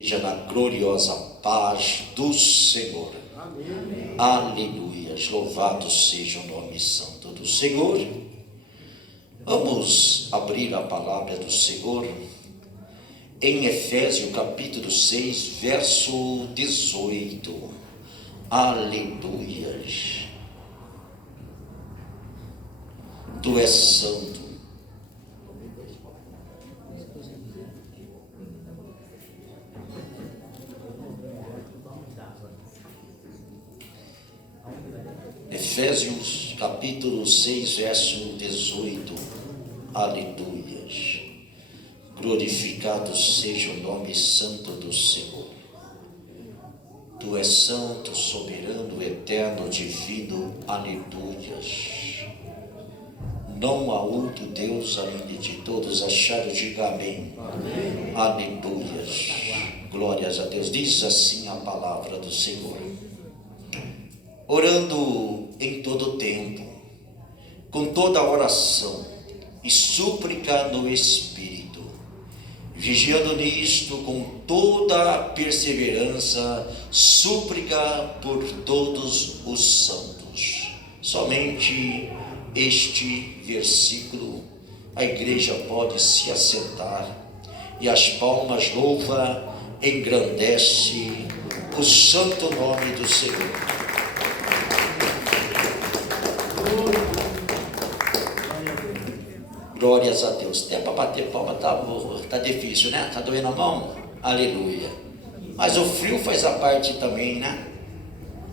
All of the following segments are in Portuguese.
Seja na gloriosa paz do Senhor. Amém. Aleluias, louvado seja o nome santo do Senhor. Vamos abrir a palavra do Senhor em Efésios capítulo 6, verso 18. Aleluias. Tu és santo. Efésios capítulo 6, verso 18. Aleluias. Glorificado seja o nome santo do Senhor. Tu és santo, soberano, eterno, divino. Aleluias. Não há outro Deus além de todos acharam, diga amém. Amém. Aleluias. Glórias a Deus. Diz assim a palavra do Senhor. Orando em todo tempo, com toda oração e súplica no Espírito, vigiando nisto com toda perseverança, súplica por todos os santos. Somente este versículo, a igreja pode se assentar e as palmas louva, engrandece o santo nome do Senhor. Glórias a Deus. Até para bater palma tá difícil, né? Tá doendo a mão? Aleluia. Mas o frio faz a parte também, né?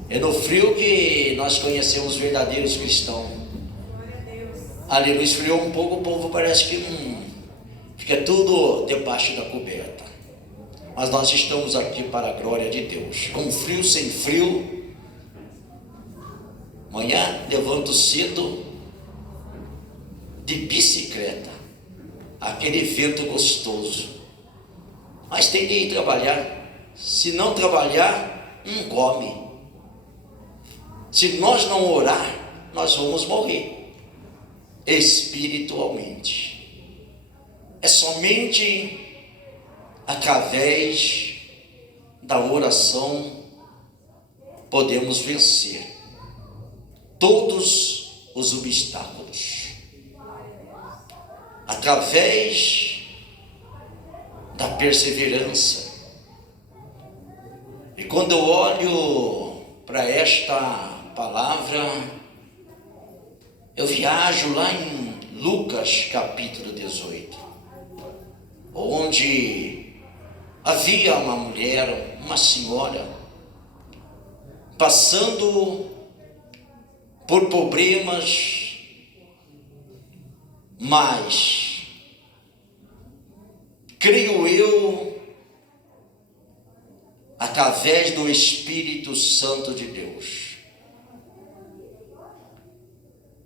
É no frio que nós conhecemos os verdadeiros cristãos. Aleluia. Esfriou um pouco, o povo parece que fica tudo debaixo da coberta. Mas nós estamos aqui para a glória de Deus. Com frio, sem frio. Amanhã levanto cedo de bicicleta, aquele vento gostoso, mas tem que ir trabalhar. Se não trabalhar, não come. Se nós não orar, nós vamos morrer espiritualmente. É somente através da oração podemos vencer todos os obstáculos. Através da perseverança. E quando eu olho para esta palavra, eu viajo lá em Lucas capítulo 18, onde havia uma mulher, uma senhora, passando por problemas, mas creio eu, através do Espírito Santo de Deus,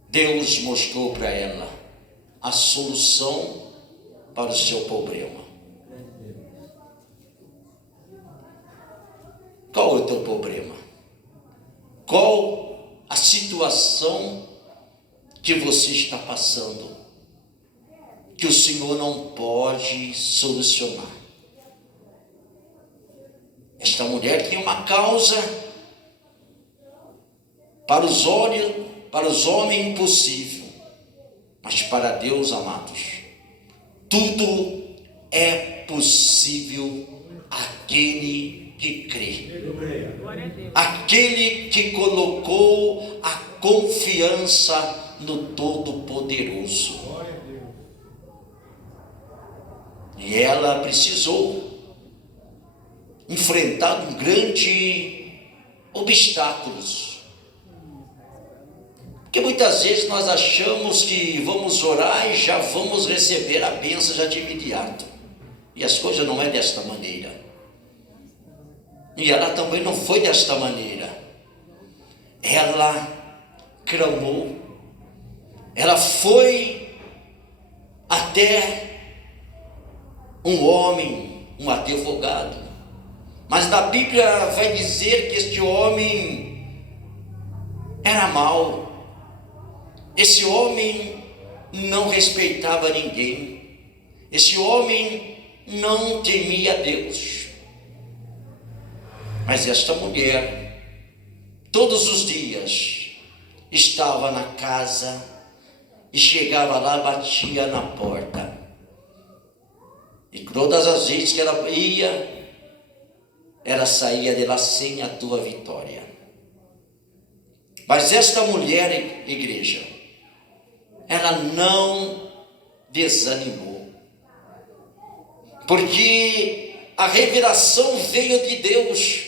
Deus mostrou para ela a solução para o seu problema. Qual é o teu problema? Qual a situação que você está passando, que o Senhor não pode solucionar? Esta mulher tinha uma causa para os homens impossível, mas para Deus, amados, tudo é possível àquele que crê, aquele que colocou a confiança no Todo-Poderoso. E ela precisou enfrentar um grande obstáculos. Porque muitas vezes nós achamos que vamos orar e já vamos receber a bênção já de imediato. E as coisas não é desta maneira. E ela também não foi desta maneira. Ela clamou. Ela foi até um homem, um advogado, mas na Bíblia vai dizer que este homem era mau. Esse homem não respeitava ninguém. Esse homem não temia Deus. Mas esta mulher, todos os dias, estava na casa e chegava lá, batia na porta. E todas as vezes que ela ia, ela saía de lá sem a tua vitória. Mas esta mulher, igreja, ela não desanimou, porque a revelação veio de Deus.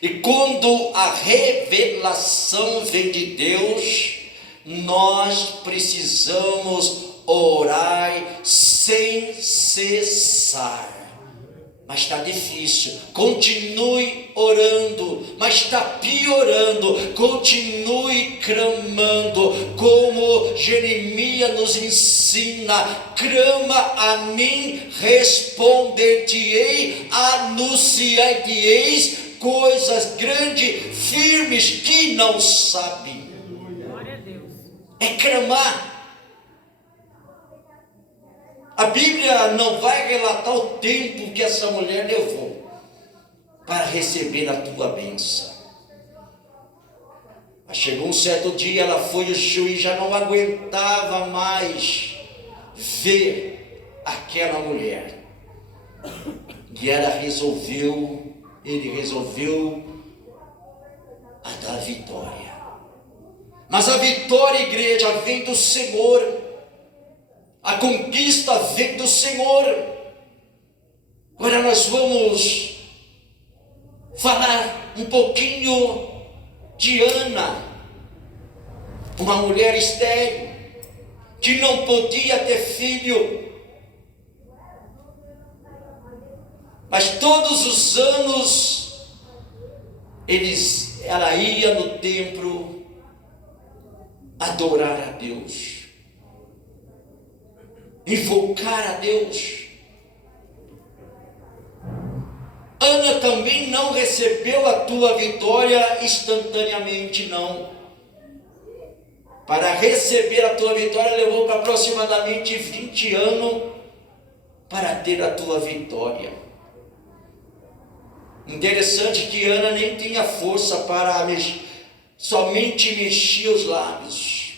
E quando a revelação vem de Deus, nós precisamos orar sem cessar. Mas está difícil, continue orando, mas está piorando, continue clamando, como Jeremias nos ensina: clama a mim, responder-te-ei, anunciar-te-eis coisas grandes, firmes, que não sabe. Glória a Deus. É clamar. A Bíblia não vai relatar o tempo que essa mulher levou para receber a tua bênção. Mas chegou um certo dia, ela foi, o juiz já não aguentava mais ver aquela mulher. E ele resolveu a dar vitória. Mas a vitória, igreja, vem do Senhor. A conquista vem do Senhor. Agora nós vamos falar um pouquinho de Ana, uma mulher estéril, que não podia ter filho, mas todos os anos ela ia no templo adorar a Deus, invocar a Deus. Ana também não recebeu a tua vitória instantaneamente, não. Para receber a tua vitória levou para aproximadamente 20 anos para ter a tua vitória. Interessante que Ana nem tinha força para somente mexer os lábios.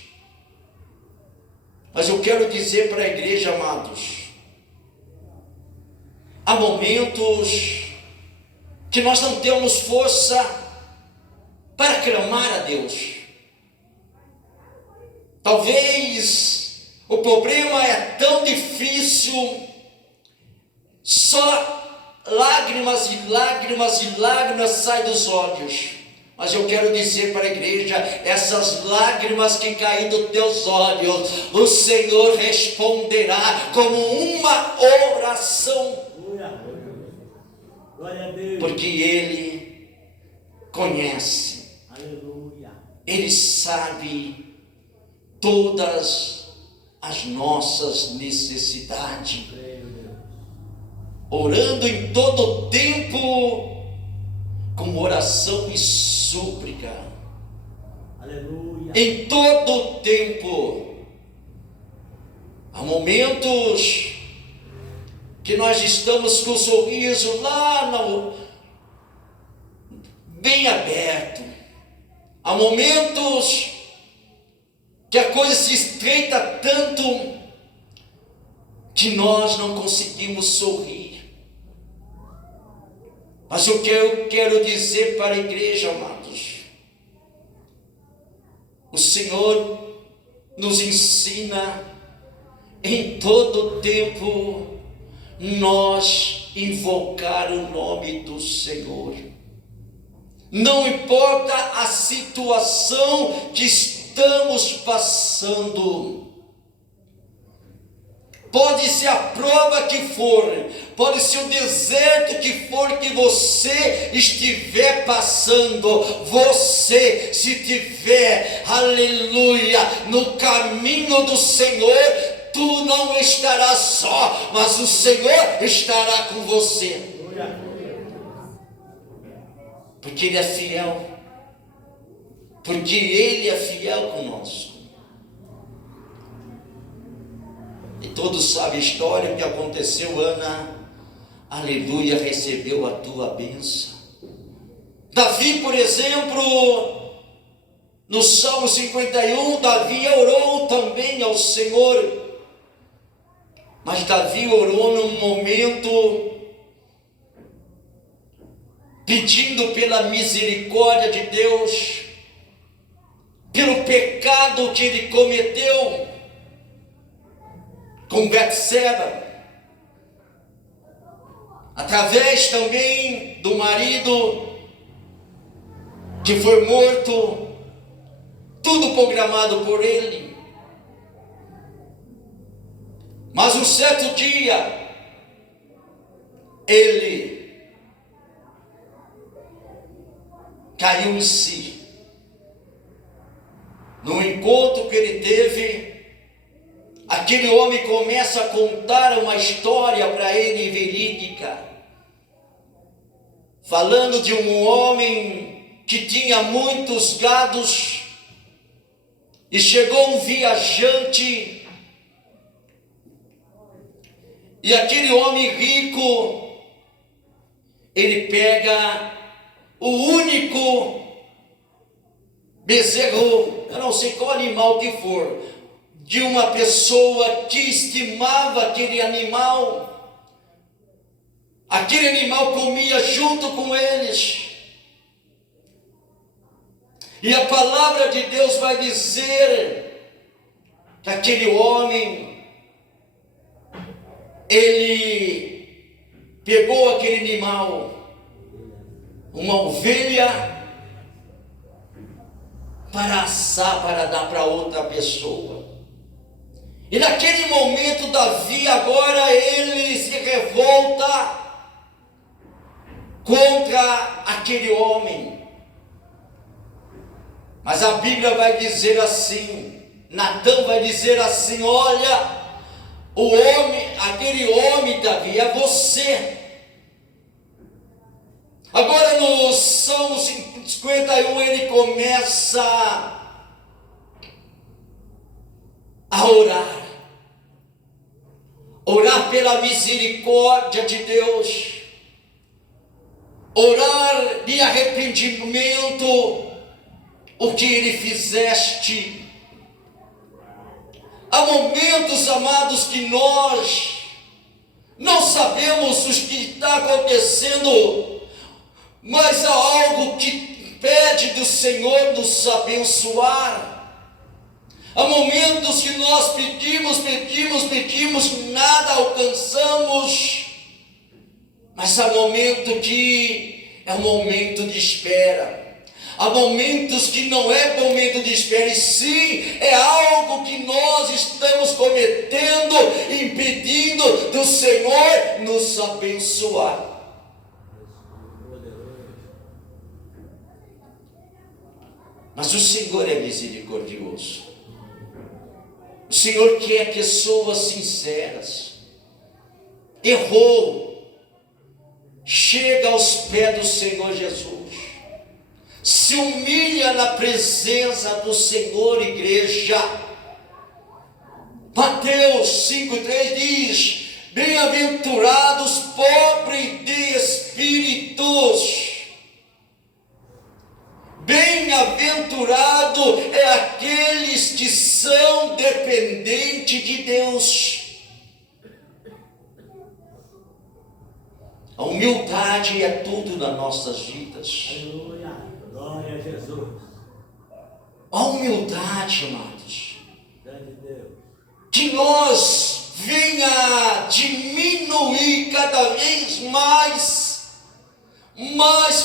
Mas eu quero dizer para a igreja, amados, há momentos que nós não temos força para clamar a Deus. Talvez o problema é tão difícil, só lágrimas e lágrimas e lágrimas saem dos olhos. Mas eu quero dizer para a igreja, essas lágrimas que caem dos teus olhos, o Senhor responderá como uma oração. Porque Ele conhece, Ele sabe todas as nossas necessidades. Orando em todo tempo, com oração e súplica. Aleluia. Em todo tempo. Há momentos que nós estamos com o sorriso lá bem aberto. Há momentos que a coisa se estreita tanto que nós não conseguimos sorrir. Mas o que eu quero dizer para a igreja, amados, o Senhor nos ensina em todo tempo nós invocar o nome do Senhor. Não importa a situação que estamos passando, pode ser a prova que for, pode ser o deserto que for que você estiver passando, você, se tiver, aleluia, no caminho do Senhor, tu não estarás só, mas o Senhor estará com você, porque Ele é fiel, porque Ele é fiel conosco. E todos sabem a história que aconteceu. Ana, aleluia, recebeu a tua bênção. Davi, por exemplo, no Salmo 51, Davi orou também ao Senhor, mas Davi orou num momento pedindo pela misericórdia de Deus, pelo pecado que ele cometeu com Betseba, através também do marido que foi morto, tudo programado por ele. Mas um certo dia, ele caiu em si. No encontro que ele teve, aquele homem começa a contar uma história para ele verídica, falando de um homem que tinha muitos gados, e chegou um viajante, e aquele homem rico, ele pega o único bezerro, eu não sei qual animal que for, de uma pessoa que estimava aquele animal comia junto com eles. E a palavra de Deus vai dizer que aquele homem, ele pegou aquele animal, uma ovelha, para assar, para dar para outra pessoa. E naquele momento Davi agora ele se revolta contra aquele homem. Mas a Bíblia vai dizer assim, Natã vai dizer assim: olha, aquele homem, Davi, é você. Agora no Salmo 51 ele começa a orar pela misericórdia de Deus, orar de arrependimento, o que ele fizeste. Há momentos, amados, que nós não sabemos o que está acontecendo, mas há algo que pede do Senhor nos abençoar. Há momentos que nós pedimos, nada alcançamos, mas há momento que é um momento de espera. Há momentos que não é momento de espera, e sim é algo que nós estamos cometendo, impedindo do Senhor nos abençoar. Mas o Senhor é misericordioso. O Senhor quer pessoas sinceras. Errou, chega aos pés do Senhor Jesus, se humilha na presença do Senhor, igreja. Mateus 5,3 diz: bem-aventurados pobres de espíritos. Bem-aventurado é aqueles que são dependentes de Deus. A humildade é tudo nas nossas vidas. Aleluia, glória a Jesus. A humildade, amados, Grande Deus. que nós venha diminuir cada vez mais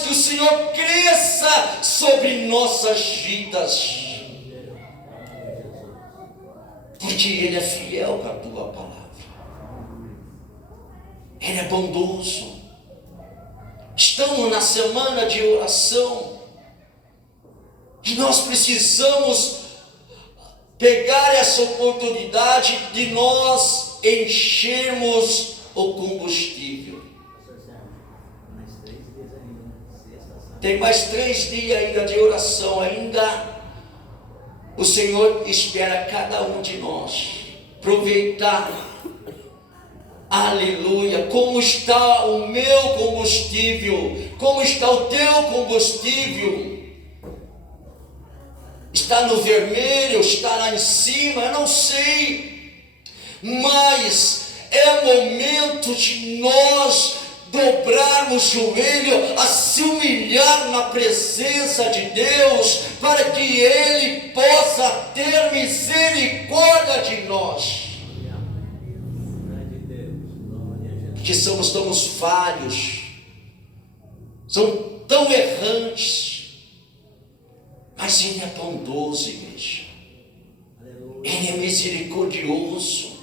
que o Senhor cresça sobre nossas vidas, porque Ele é fiel com a tua palavra, Ele é bondoso. Estamos na semana de oração e nós precisamos pegar essa oportunidade de nós enchermos o combustível. Tem mais 3 dias ainda de oração, ainda o Senhor espera cada um de nós aproveitar Aleluia. Como está o meu combustível? Como está o teu combustível? Está no vermelho? Está lá em cima? Eu não sei. Mas é momento de nós dobrarmos o joelho, a se humilhar na presença de Deus, para que Ele possa ter misericórdia de nós. Porque somos tão falhos, são tão errantes, mas Ele é bondoso, igreja. Ele é misericordioso,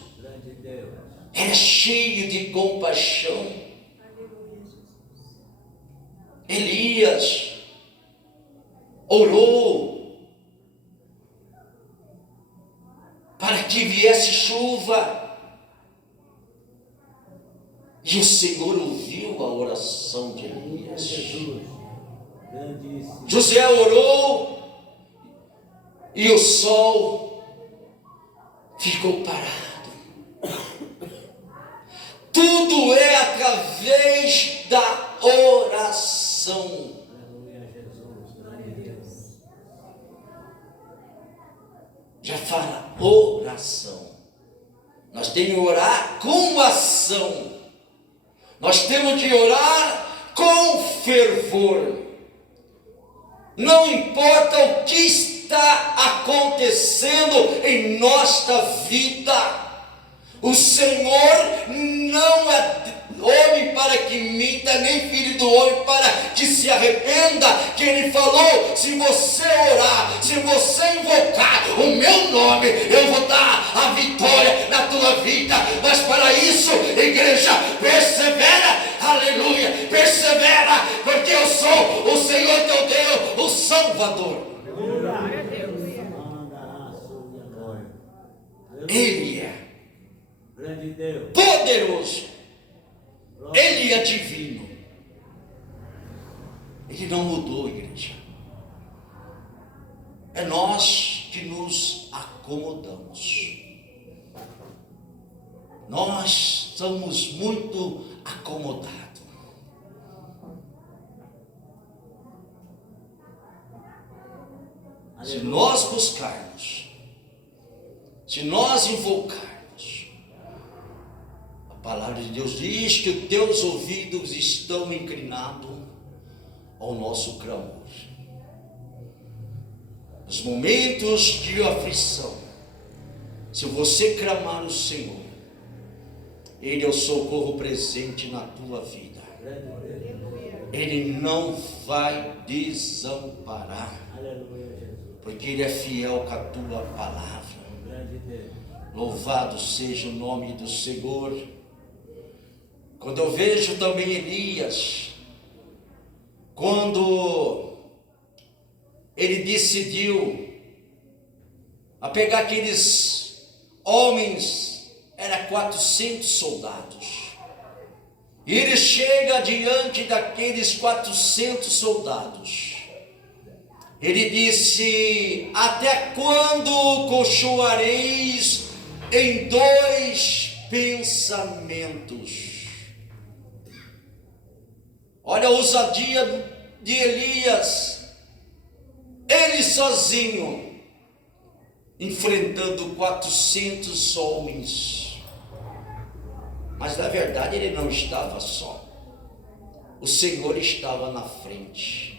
Ele é cheio de compaixão. Elias orou para que viesse chuva, e o Senhor ouviu a oração de Elias. José orou e o sol ficou parado. Tudo é através da oração. Já fala oração. Nós temos que orar com ação. Nós temos de orar com fervor. Não importa o que está acontecendo em nossa vida. O Senhor não é homem para que minta, nem filho do homem para que se arrependa. Que Ele falou: se você orar, se você invocar o meu nome, eu vou dar a vitória na tua vida. Mas para isso, igreja, persevera, aleluia, persevera, porque eu sou o Senhor teu Deus, o Salvador. Ele é poderoso, Ele é divino. Ele não mudou, igreja. É nós que nos acomodamos. Nós somos muito acomodados. Se nós buscarmos, se nós invocarmos, a palavra de Deus diz que os teus ouvidos estão inclinados ao nosso clamor. Nos momentos de aflição, se você clamar o Senhor, Ele é o socorro presente na tua vida. Ele não vai desamparar, porque Ele é fiel com a tua palavra. Louvado seja o nome do Senhor. Quando eu vejo também Elias, quando ele decidiu a pegar aqueles homens, era 400 soldados, e ele chega diante daqueles 400 soldados. Ele disse: até quando cochoareis em dois pensamentos? Olha a ousadia de Elias, ele sozinho, enfrentando 400 homens. Mas na verdade ele não estava só, o Senhor estava na frente.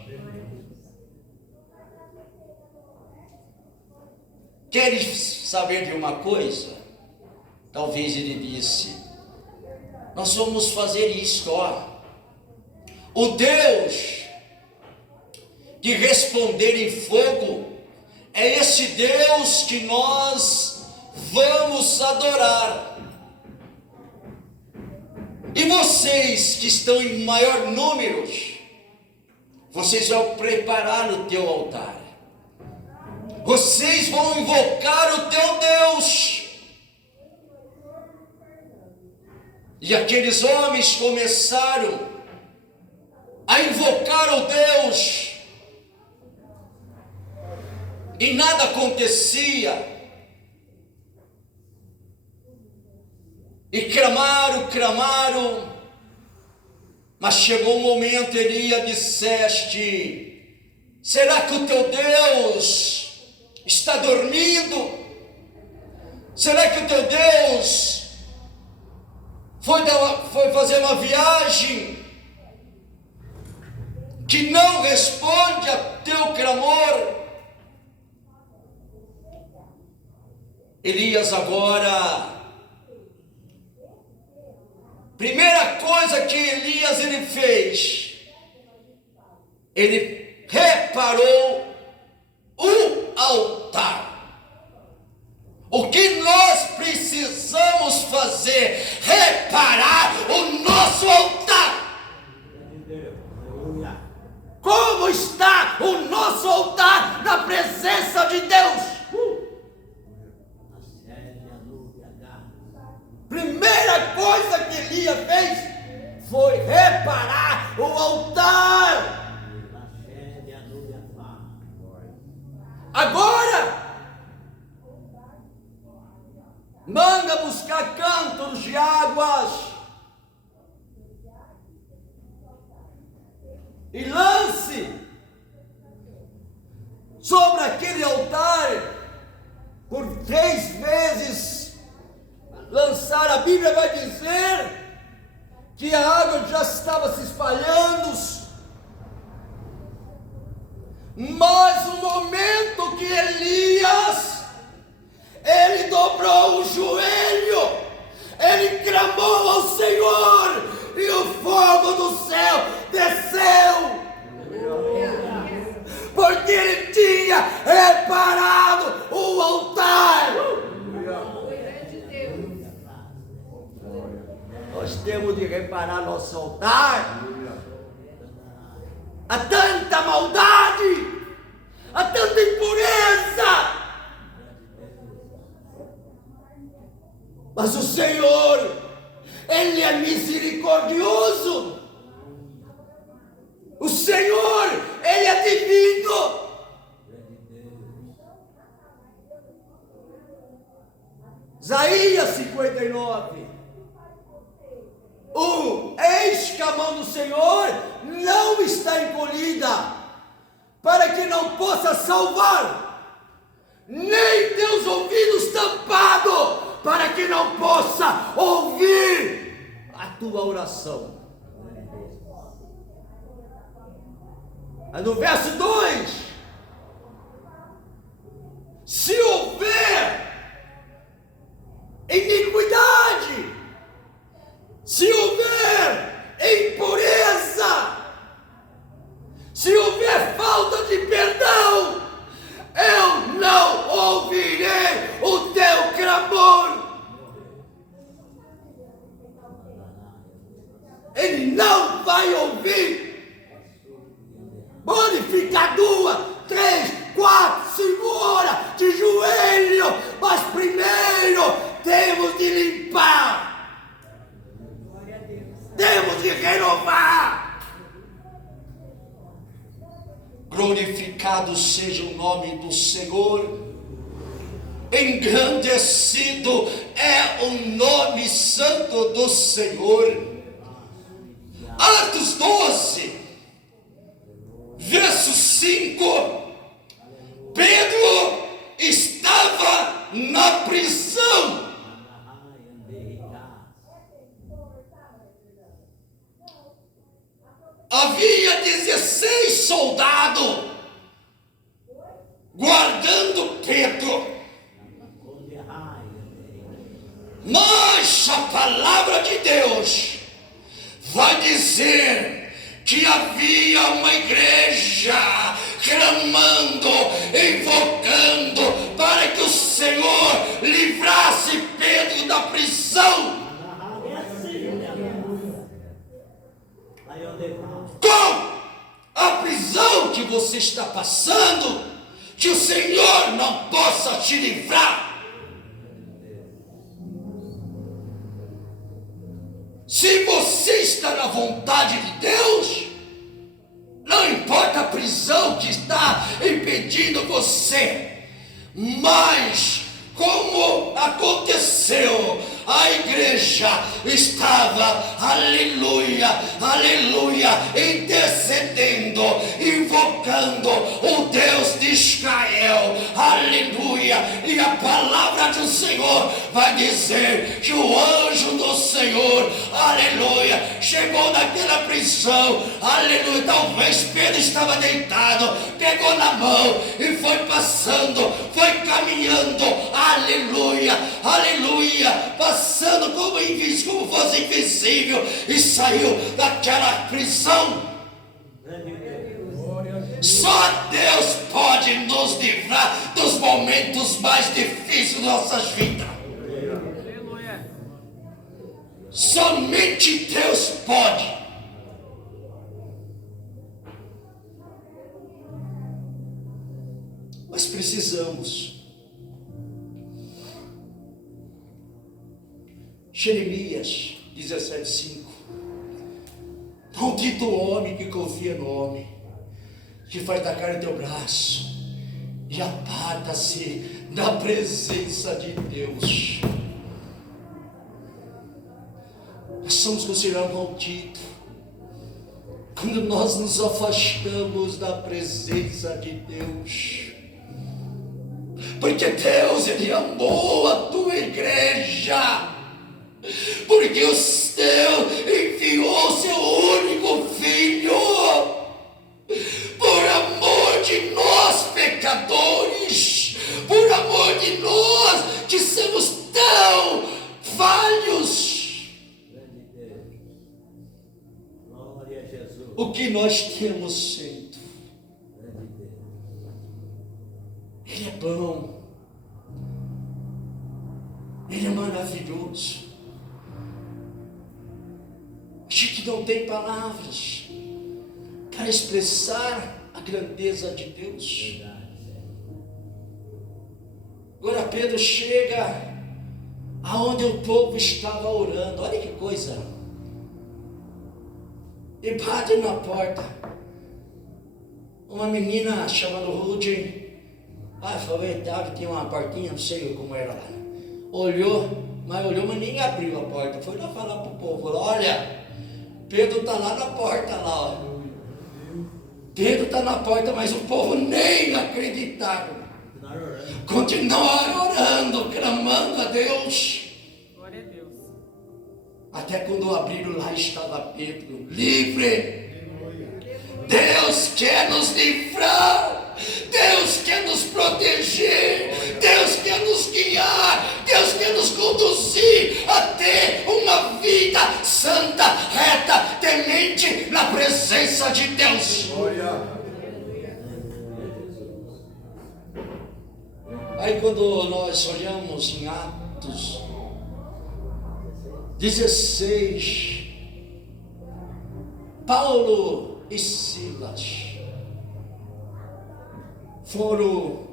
Queres saber de uma coisa? Talvez ele disse: nós vamos fazer isto, ó. O Deus de responder em fogo é esse Deus que nós vamos adorar. E vocês que estão em maior número, vocês vão preparar o teu altar. Vocês vão invocar o teu Deus. E aqueles homens começaram a invocar o Deus, e nada acontecia. E clamaram, mas chegou um momento, Elias, disseste: será que o teu Deus está dormindo? Será que o teu Deus foi fazer uma viagem que não responde a teu clamor? Elias agora, primeira coisa que Elias ele fez, ele reparou o altar. O que nós precisamos fazer? Reparar o nosso altar. Como está o nosso altar na presença de Deus? Primeira coisa que Elias fez foi reparar o altar. Agora, manda buscar cântaros de águas e lance sobre aquele altar por 3 vezes. Lançar, a Bíblia vai dizer que a água já estava se espalhando, mas no momento que Elias, ele dobrou o joelho, ele clamou ao Senhor, e o fogo do céu desceu, porque ele tinha reparado o altar. Nós temos de reparar nosso altar. Há tanta maldade, há tanta impureza, mas o Senhor, Ele é misericordioso. O Senhor, Ele é divino. Isaías 59. Eis que a mão do Senhor não está encolhida, para que não possa salvar, nem teus ouvidos tampados, para que não possa ouvir a tua oração. Aí no verso 2: se houver iniquidade, se houver impureza, se houver falta de perdão, eu não ouvirei o teu clamor. Ele não vai ouvir. Pode ficar 2, 3, 4, 5 horas de joelho, mas primeiro temos de limpar. Temos de renovar. Glorificado seja o nome do Senhor. Engrandecido é o nome santo do Senhor. Atos 12, verso 5. Pedro estava na prisão. Havia 16 soldados guardando Pedro. Mas a palavra de Deus vai dizer que havia uma igreja clamando, invocando para que o Senhor livrasse Pedro da prisão. Com a prisão que você está passando, que o Senhor não possa te livrar. Se você está na vontade de Deus, não importa a prisão que está impedindo você, mas como aconteceu a igreja estava, aleluia, aleluia, intercedendo, invocando o Deus de Israel, aleluia. E a palavra do Senhor vai dizer que o anjo do Senhor, aleluia, chegou naquela prisão, aleluia. Talvez Pedro estava deitado, pegou na mão e foi passando, foi caminhando, aleluia, aleluia, passando como fosse invisível, e saiu daquela prisão. Só Deus pode nos livrar dos momentos mais difíceis de nossas vidas. Somente Deus pode. Mas precisamos. Jeremias 17:5. Maldito o homem que confia no homem, que faz da carne teu braço, e aparta-se da presença de Deus. Nós somos considerados malditos quando nós nos afastamos da presença de Deus. Porque Deus, Ele amou a tua igreja. Porque Deus enviou o seu único Filho, por amor de nós pecadores, por amor de nós que somos tão falhos. O que nós temos feito? Ele é bom, Ele é maravilhoso. A gente não tem palavras para expressar a grandeza de Deus. Agora Pedro chega aonde o povo estava orando. Olha que coisa. E bate na porta. Uma menina chamada Ruth, falou que tinha uma portinha, não sei como era lá. Olhou, mas ninguém abriu a porta. Foi lá falar para o povo, olha, Pedro está lá na porta, lá, ó. Pedro está na porta, mas o povo nem acreditaram. Continuaram orando, clamando a Deus. Glória a Deus. Até quando abriram lá, estava Pedro livre. Deus quer nos livrar. Deus quer nos proteger. Deus quer nos guiar. Deus quer nos conduzir a ter uma vida santa, reta, temente na presença de Deus. Aí quando nós olhamos em Atos 16, Paulo e Silas foram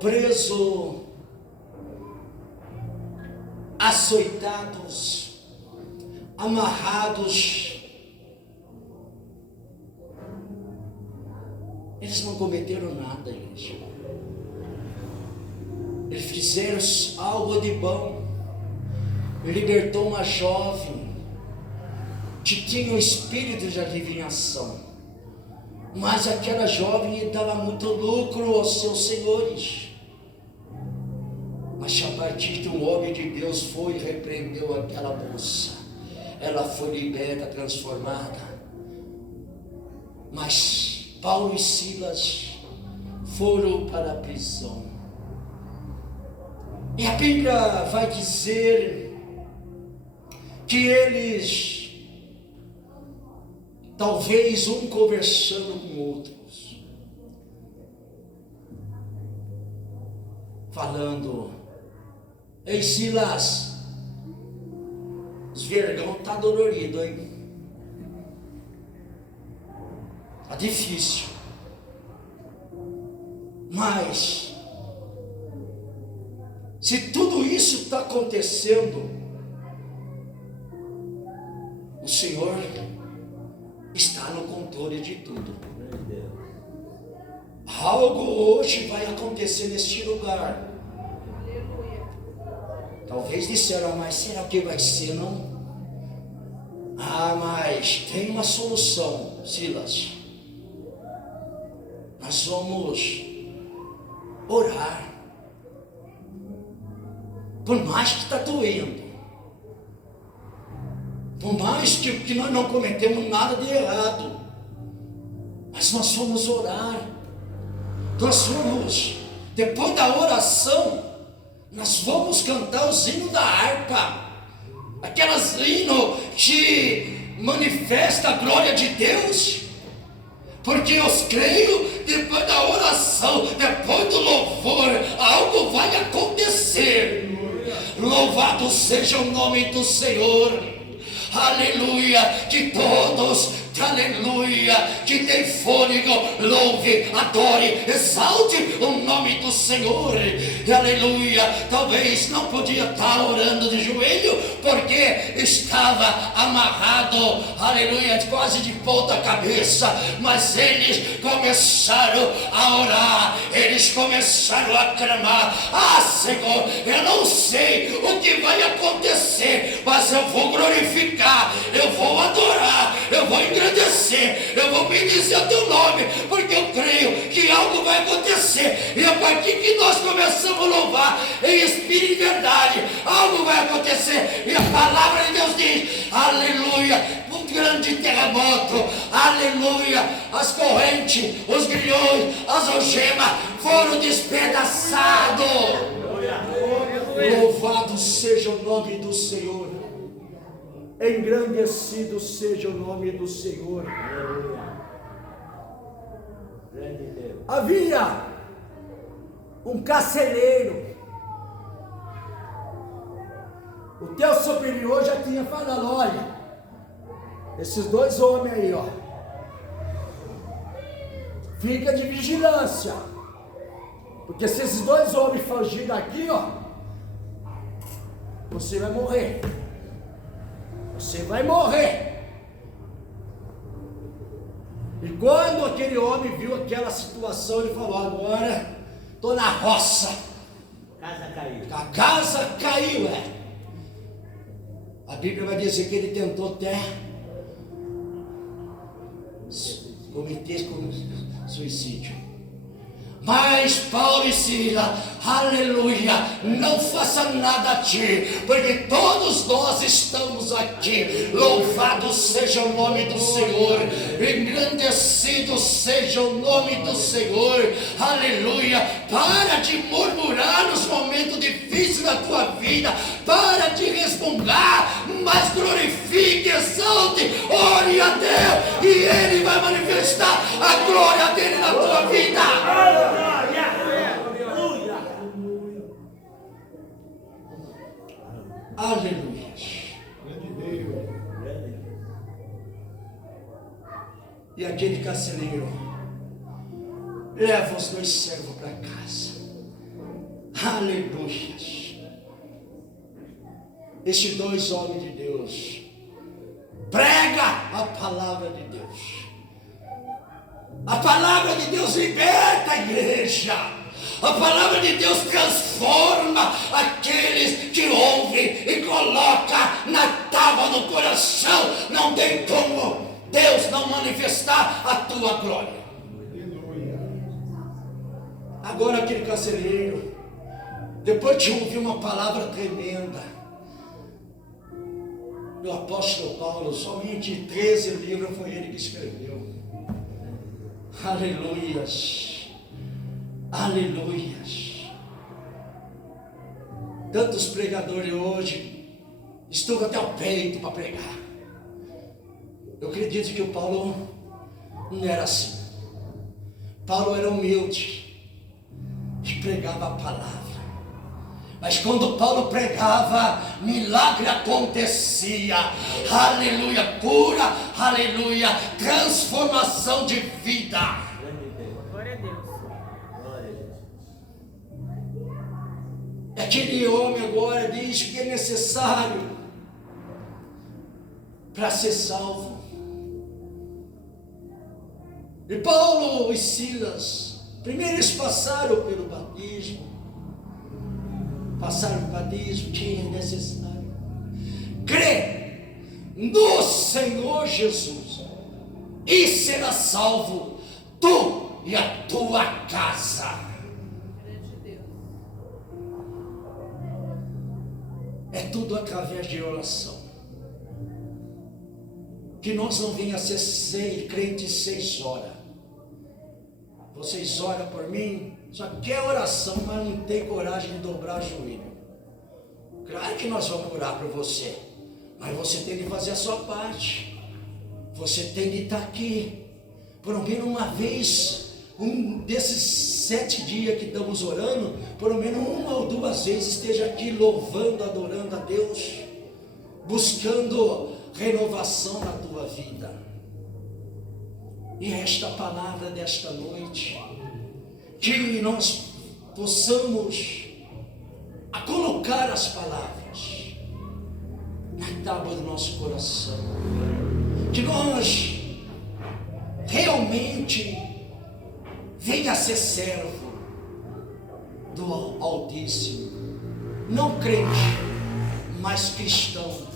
presos, açoitados, amarrados. Eles não cometeram nada, igreja. Eles fizeram algo de bom. Libertou uma jovem que tinha um espírito de adivinhação, mas aquela jovem dava muito lucro aos seus senhores. Mas a partir de um homem de Deus foi e repreendeu aquela moça, ela foi liberta, transformada. Mas Paulo e Silas foram para a prisão. E a Bíblia vai dizer que eles, talvez um conversando com outros, falando, ei Silas, os vergão tá dolorido, hein? Tá difícil. Mas se tudo isso está acontecendo, o Senhor está no controle de tudo. Algo hoje vai acontecer neste lugar. Talvez disseram, mas será que vai ser, não? Ah, mas tem uma solução, Silas. Nós vamos orar. Por mais que está doendo, por mais que nós não cometemos nada de errado, mas nós vamos orar. Nós vamos, depois da oração, nós vamos cantar os hinos da harpa, aquelas hinos que manifestam a glória de Deus, porque eu creio, depois da oração, depois do louvor, algo vai acontecer. Louvado seja o nome do Senhor, aleluia, que todos, aleluia, que tem fôlego, louve, adore, exalte o nome do Senhor, aleluia. Talvez não podia estar orando de joelho, porque estava amarrado, aleluia, quase de ponta cabeça, mas eles começaram a orar, eles começaram a clamar: ah, Senhor, eu não sei o que vai acontecer, mas eu vou glorificar, eu vou adorar, eu vou engrandecer, eu vou bendizer o teu nome, porque eu creio que algo vai acontecer. E a partir que nós começamos a louvar em espírito e verdade, algo vai acontecer. E a palavra de Deus diz, aleluia, um grande terremoto, aleluia, as correntes, os grilhões, as algemas foram despedaçados. Louvado seja o nome do Senhor, engrandecido seja o nome do Senhor. Havia um carcereiro. O teu superior já tinha falado: olha, esses dois homens aí, ó, fica de vigilância, porque se esses dois homens fugirem daqui, ó, você vai morrer. Você vai morrer. E quando aquele homem viu aquela situação, ele falou: agora estou na roça. Casa caiu. A casa caiu, A Bíblia vai dizer que ele tentou até cometer suicídio. Mas Paulo e Silas, aleluia, não faça nada a ti, porque todos nós estamos aqui. Louvado seja o nome do Senhor, engrandecido seja o nome do Senhor, aleluia. Para de murmurar nos momentos difíceis da tua vida, para de resmungar, mas glorifique, exalte, ore a Deus, e Ele vai manifestar a glória dele na tua vida. Aleluia. E aquele carcereiro leva os dois servos para casa. Aleluia. Estes dois homens de Deus prega a palavra de Deus. A palavra de Deus liberta a igreja. A palavra de Deus transforma aqueles que ouvem e coloca na tábua do coração. Não tem como Deus não manifestar a tua glória. Agora aquele carcereiro, depois de ouvir uma palavra tremenda do apóstolo Paulo, somente 13 livros foi ele que escreveu. Aleluias. Aleluias. Tantos pregadores hoje estão até o peito para pregar. Eu acredito que o Paulo não era assim. Paulo era humilde e pregava a palavra. Mas quando Paulo pregava, milagre acontecia. Aleluia, cura, aleluia, transformação de vida. Glória a Deus. Aquele homem agora diz que é necessário para ser salvo. E Paulo e Silas, primeiro eles passaram pelo batismo, passar o batismo que é necessário. Crê no Senhor Jesus e será salvo tu e a tua casa. É tudo através de oração. Que nós não venhamos a ser crentes 6 horas. Vocês oram por mim, só quer oração, mas não tem coragem de dobrar o joelho. Claro que nós vamos orar por você, mas você tem que fazer a sua parte. Você tem que estar aqui, pelo menos uma vez, um desses 7 dias que estamos orando, pelo menos 1 ou 2 vezes esteja aqui louvando, adorando a Deus, buscando renovação na tua vida. E esta palavra desta noite, que nós possamos a colocar as palavras na tábua do nosso coração, que nós realmente venha a ser servo do Altíssimo, não crente, mas cristão,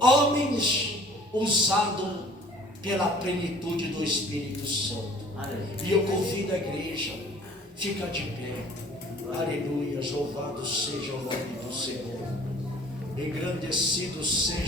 homens usados pela plenitude do Espírito Santo. E eu convido a igreja, fica de pé. Aleluia, louvado seja o nome do Senhor, engrandecido seja